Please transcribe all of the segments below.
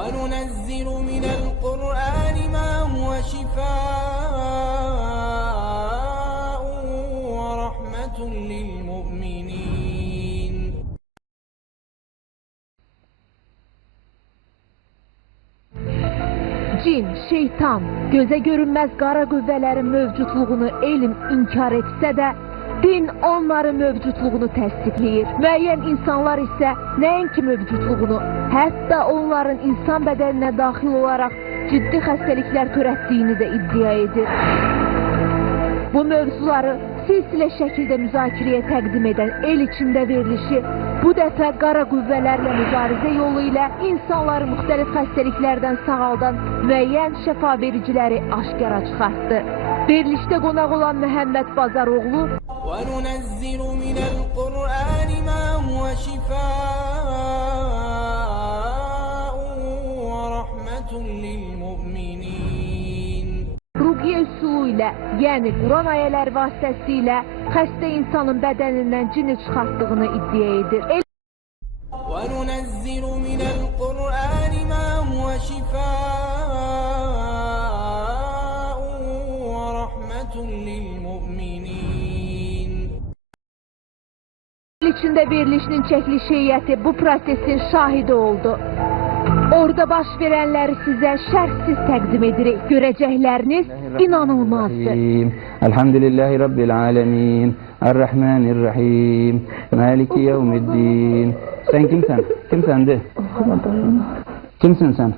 وَنُنَزِّلُ مِنَ الْقُرْآنِ مَا هُوَ شِفَاءٌ وَرَحْمَةٌ لِلْمُؤْمِنِينَ. Cin, şeytan, göze görünmez qara qüvvələrin mövcudluğunu elm inkar etsə də, din onların mövcudluğunu təsdiqləyir. Müəyyən insanlar isə nəinki mövcudluğunu, hətta onların insan bədəninə daxil olaraq ciddi xəstəliklər törətdiyini də iddia edir. Bu mövzuları silsilə şəkildə müzakirəyə təqdim edən el içində verilişi bu dəfə qara qüvvələrlə mübarizə yolu ilə insanları müxtəlif xəstəliklərdən sağaldan müəyyən şəfa vericiləri aşkara çıxartdı. Verilişdə qonaq olan Məhəmməd Bazaroğlu وَنُنَزِّلُ مِنَ الْقُرْآنِ مَا هُوَ شِفَاءٌ وَرَحْمَةٌ لِلْمُؤْمِنِينَ Ruqiyyə üsulu ilə, yəni Quran ayələri vasitəsilə xəstə insanın bədənindən cini çıxartdığını iddia edir. وَنُنَزِّلُ مِنَ الْقُرْآنِ مَا هُوَ شِفَاءٌ وَرَحْمَةٌ لِلْمُؤْمِنِينَ. İçində verilişinin çəkiliş heyəti bu prosesin şahidi oldu. Orada baş verənləri sizə şərhsiz təqdim edirik. Görəcəkləriniz inanılmazdır. Elhamdülillahi Rabbil alemin. Errahmanirrahim. Maliki yevmiddin. Sen kimsen? Kimsendi? Kimsin sen?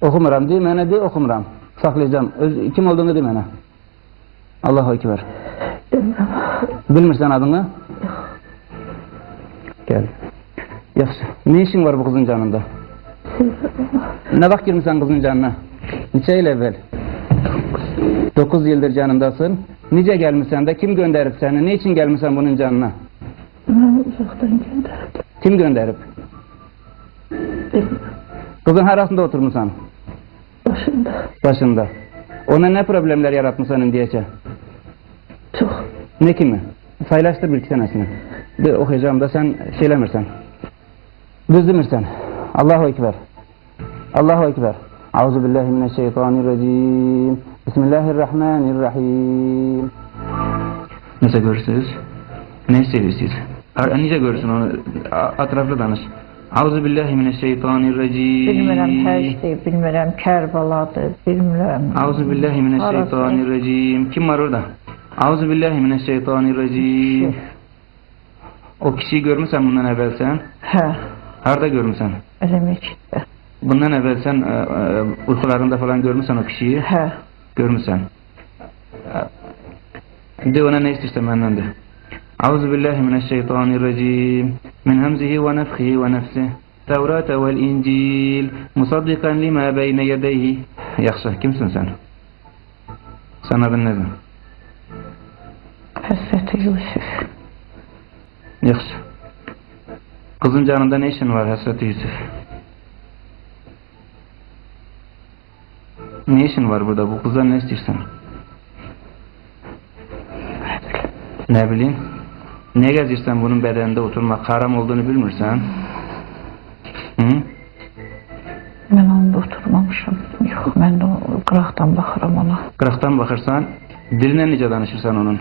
Okumuram değil mi? Mənə de okumuram. Saklayacağım. Kim olduğunu de mənə. Allahu Ekber. Bilmirsən adını? Gel. Yaxşı. Ne işin var bu kızın canında? Ne vakit girmişsən kızın canına? Neçə il evvel? 9 yıldır canındasın. Nice gelmişsən de kim gönderip seni? Ne için gelmişsən bunun canına? Ben uzaktan gönderdim. Kim gönderip? Kızın harasında oturmuşsan? Başında. Başında. Ona ne problemler yaratmışsın diyece? Çok. Ne kimi? Saylaştır bir iki tanesini. Bir okuyacağım da sen şeylemirsen. Düzdürmürsen. Allahu Ekber. Allahu Ekber. Euzubillahimineşşeytanirracim. Bismillahirrahmanirrahim. Nasıl görürsünüz? Ne istiyorsunuz? Nice görürsün onu? Atraflı danış. Euzubillahimineşşeytanirracim. Bilmirəm Həşdi, bilmirəm Kərbaladır, bilmirəm. Euzubillahimineşşeytanirracim. Kim var orada? Euzubillahimineşşeytanirracim. O kişiyi görmüşsən bundan evvel sen? Hə. Harada görmüşsən? Eləməkdə. Bundan evvel sen uykularında falan görmüşsən o kişiyi? Hə. Görmüşsən. De ona ne istiyorsan benden de. Euzubillahimineşşeytanirracim. Min hamzihi ve nefhihi ve nefsih. Tevrate vel İncil. Musaddikan lima beyne yedeyhi. Yaxşı, kimsin sen? Sen adın nedir? Həzrəti Yusuf. Yaxşı. Kızın canında ne işin var Hazreti Yusuf? Ne işin var burada? Bu kızdan ne istiyorsun? Ne bileyim? Ne gezirsen bunun bedeninde oturmak haram olduğunu bilmirsen? Hı? Mən onda oturmamışam. Yox, mən də qıraqdan baxıram ona. Qıraqdan baxırsan, dilinə necə danışırsan onun?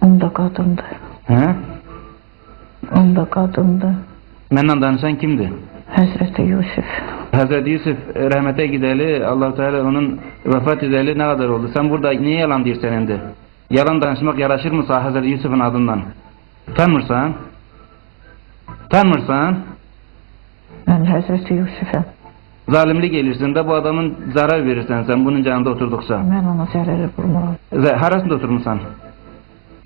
Onda qadındır. Hə? Onda qadındır. Mənlə danışan kimdir? Həzrəti Yusuf. Hazreti Yusuf rahmete gideli, Allah Teala onun vefat edeli ne kadar oldu? Sen burada niye yalan diyorsun indi? Yalan danışmak yaraşır mı sağ Hazreti Yusuf'un adından? Tanmırsan? Tanmırsan? Mən Həzrəti Yusufam. Zalimlik gelirsin de bu adamın zarar verirsen sen bunun canında oturduksa. Mən ona zərəri vurmuram. Harasında oturmuşsan?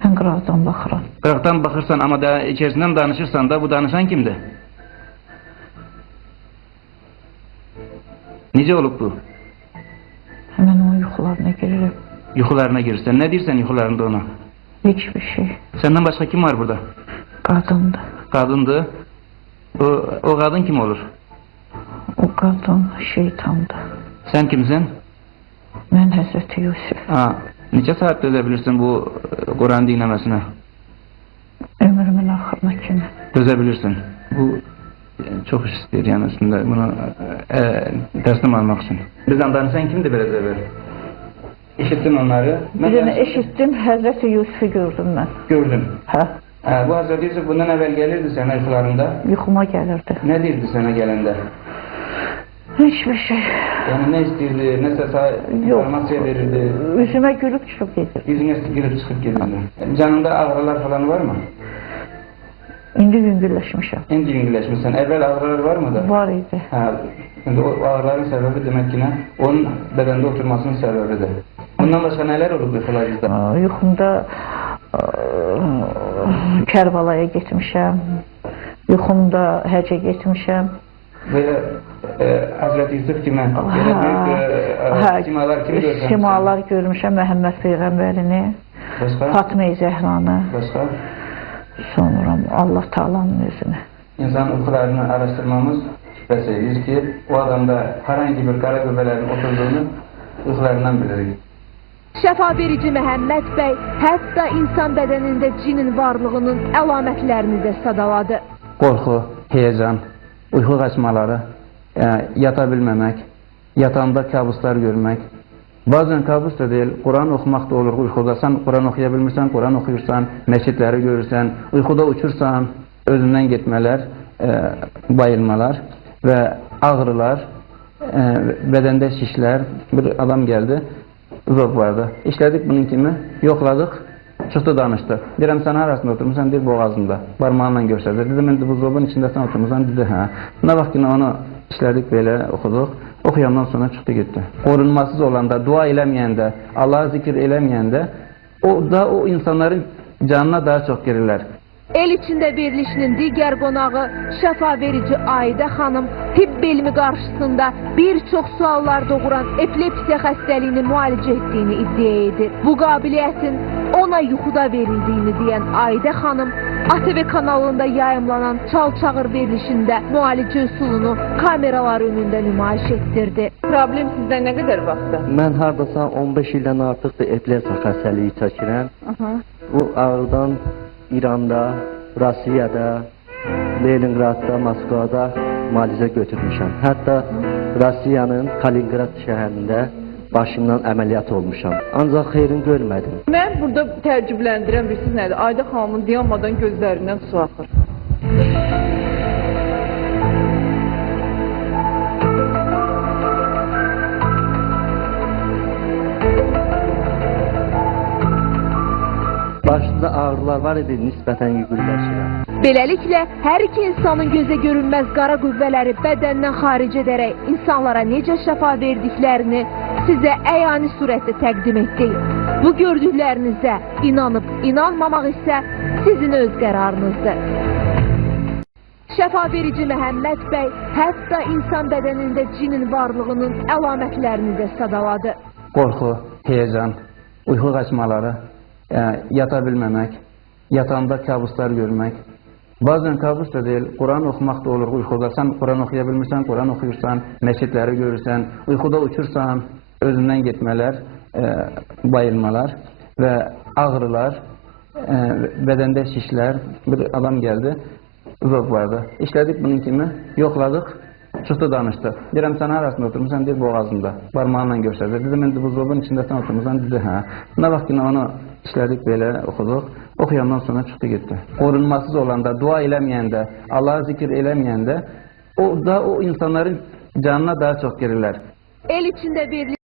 Mən qıraqdan baxıram. Qıraqdan bakırsan ama da içerisinden danışırsan da bu danışan kimdi? Nice olup bu? Mən onun yuxularına girirəm. Yuxularına girirsen. Ne dirsen yuxularında ona? Hiçbir şey. Senden başka kim var burada? Qadındır. Kadındı. O kadın kim olur? O qadın şeytandır. Sen kimsin? Mən Həzrəti Yusuf. Ha, neçə saat dözebilirsin bu Kur'an dinlemesine? Ömrümün axırına kimi. Dözebilirsin. Bu Çox iş istəyir, yəni üstündə bunu təslim almaq üçün. Bizdən danışan kimdir biraz evvel? Eşittin onları? Birini eşitdim, Həzrəti Yusufu gördüm mən. Gördün. Hə? Bu Hazreti Yusuf bundan əvvəl gəlirdi sənə yuxularında? Yuxuma gəlirdi. Nə deyirdi sənə gələndə? Hiçbir şey. Yəni nə istəyirdi, nəsə informasiya verirdi? Üzümə gülüb çıxıb gedir. Yüzünə gülüb çıxıb gedirdi. Canında ağrılar falan var mı? İndi yüngülləşmişəm. İndi yüngülləşmişsən. Əvvəl ağrılar var mı da? Var idi. Hə, indi o ağrıların səbəbi demək ki, onun bədəndə oturmasının səbəbidir. Bundan başqa nələr olub yuxularınızda? Yuxumda Kərbalaya getmişəm. Yuxumda həcə getmişəm. Belə Həzrəti Yusuf kimə? Belə büyük simalar kimi görürsən? Simalar görmüşəm, Məhəmməd Peyğəmbərini, Başqa? Fatma-i Zəhranı, Başqa? sonra Allah Taala'nın özünü. İnsan yuxularını araşdırmamız şübhəs edir ki, o adamda herhangi bir qara qüvvələrin oturduğunu yuxularından bilirik. Şəfa verici Məhəmməd bəy hətta insan bədənində cinin varlığının əlamətlərini də sadaladı. Qorxu, heyecan, uyku qaçmaları, yata bilməmək, yatanda kabuslar görmək. Bazen kabus da deyil, Kur'an oxumaq da olur uykuda. Sən Kur'an oxuya bilmirsən, Kur'an oxuyursan, məscidləri görürsən, uykuda uçursan, özündən getmələr, bayılmalar və ağrılar, bədəndə şişlər. Bir adam gəldi, zor vardı. İşlədik bunun kimi, yoxladıq, çıxdı danışdı. Deyirəm, sən arasında oturmuşsan, deyir, boğazında, barmağınla göstərdi. Dedim, indi bu zobun içində sən oturmuşsan, dedi, hə. Nə vaxt ki, onu işlədik belə, oxuduq. Oxuyandan sonra çıxdı getdi. Qorunmasız olanda, dua eləməyəndə, Allah'a zikir eləməyəndə, o insanların canına daha çox girirlər. El içində verilişinin digər qonağı şəfa verici Aidə xanım tibb elmi qarşısında bir çox suallar doğuran epilepsiya xəstəliyini müalicə etdiyini iddia edir. Bu qabiliyyətin ona yuxuda verildiyini deyən Aidə xanım ATV kanalında yayımlanan Çalçağır verilişində müalicə üsulunu kameralar önündə nümayiş etdirdi. Problem sizdə nə qədər vaxtdır? Mən hardasa 15 ildən artıqdır epilepsiya xəstəliyi çəkirəm. Bu ağrıdan İranda, Rusiyada, Leningradda, Moskvada müalicə götürmüşəm. Hətta Rusiyanın Kaliningrad şəhərində başımdan əməliyyat olmuşam. Ancaq xeyrini görmədim. Mən burada təəccübləndirən birisiz nədir? Aidə xanımın dayanmadan gözlərindən su axır. Başında ağrılar var idi, nisbətən yüngülləşirəm. Beləliklə, hər iki insanın gözə görünməz qara qüvvələri bədəndən xaric edərək insanlara necə şəfa verdiklərini sizə əyani surətdə təqdim etdik. Bu gördüklərinizə inanıb inanmamaq isə sizin öz qərarınızdır. Şəfa verici Məhəmməd bəy hətta insan bədənində cinin varlığının əlamətlərini də sadaladı. Qorxu, heyecan, uyku qaçmaları, yata bilməmək, yatanda kabuslar görmək. Bazen kabus da deyil, Kur'an oxumaq da olur uykuda. Sən Kur'an oxuya bilmirsən, Kur'an oxuyursan, məscidləri görürsən, uykuda uçursan, özündən getmələr, bayılmalar və ağrılar, bədəndə şişlər. Bir adam gəldi, zor vardı. İşlədik bunun kimi, yoxladıq, çıxdı danışdı. Deyirəm, sən arasında oturmuşsan, deyir, boğazında, barmağınla göstərdi. Dedim, indi bu zobun içində sən oturmuşsan, dedi, hə. Nə vaxt ki, onu işlədik belə, oxuduq. Oxuyandan sonra çıxdı getdi. Qorunmasız olanda, dua eləməyəndə, Allah'a zikir eləməyəndə, o insanların canına daha çox girirlər. El içində birlik